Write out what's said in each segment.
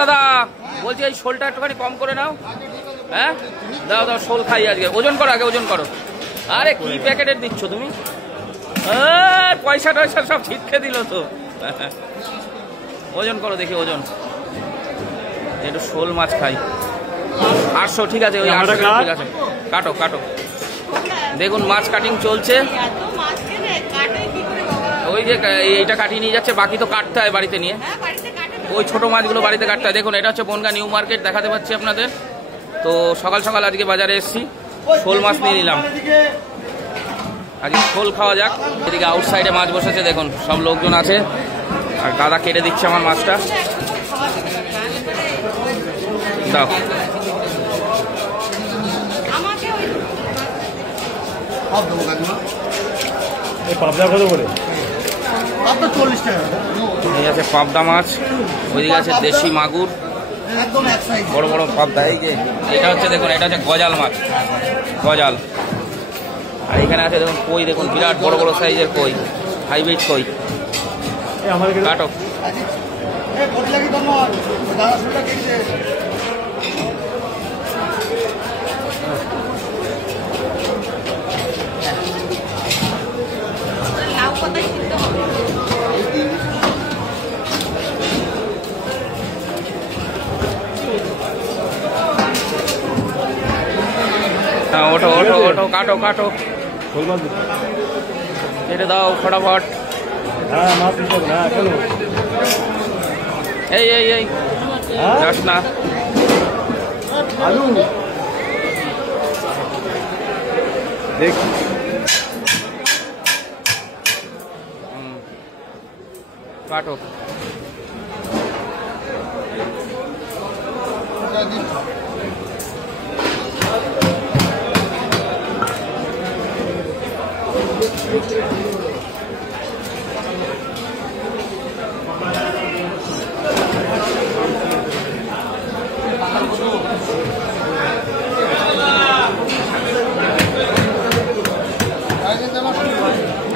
দাদা, বলছি এই শোলটা একটুখানি কম করে নাও। হ্যাঁ দাও দাও, শোল খাই আজকে। ওজন করো আগে, ওজন করো। আরে কি প্যাকেটের দিচ্ছ তুমি? পয়সা টয়সা সব ছিটকে দিল তো। ওজন করো দেখি, ওজন। একটু শোল মাছ খাই। 800, ঠিক আছে ওই 800, ঠিক আছে। কাটো কাটো। দেখুন মাছ কাটিং চলছে। ওই যে এইটা কাটিয়ে নিয়ে যাচ্ছে, বাকি তো কাটতে হয় বাড়িতে নিয়ে। ওই ছোট মাছগুলো বাড়িতে কাটতে হয়। দেখুন এটা হচ্ছে বনগাঁ নিউ মার্কেট, দেখাতে পাচ্ছি আপনাদের। তো সকাল সকাল আজকে বাজারে এসেছি, শোল মাছ নিয়ে নিলাম। আজকে শোল খাওয়া যাক। এদিকে আউটসাইডে মাছ বসেছে, দেখুন সব লোকজন আছে। আর দাদা কেটে দিচ্ছে আমার মাছটা। দাও। এই আছে পাবদা মাছ, ওইদিকে আছে দেশি মাগুর, বড় বড় পাবদা। এই যে এটা হচ্ছে, দেখুন এটা হচ্ছে গজাল মাছ, গজাল। আর এখানে আছে দেখুন কই, দেখুন বিরাট বড় বড় সাইজের কই, হাইব্রিড কই। কাটো। হ্যাঁ ওঠো ওঠো ওঠো, কাটো কাটো, কেটে দাও ফটাফট। এই এই এই যাস না। আলু দেখ, কাটো।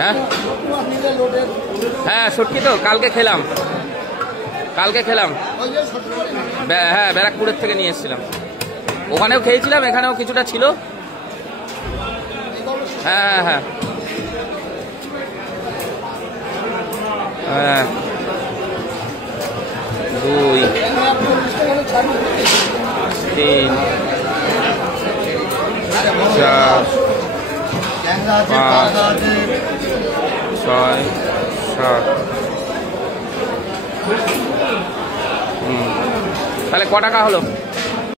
হ্যাঁ হ্যাঁ সত্যি তো, কালকে খেলাম, কালকে খেলাম। হ্যাঁ ব্যারাকপুরের থেকে নিয়ে এসেছিলাম, ওখানেও খেয়েছিলাম, এখানেও কিছুটা ছিল। হ্যাঁ হ্যাঁ হ্যাঁ, 2 3 4 5 6 7। তাহলে ক টাকা হলো?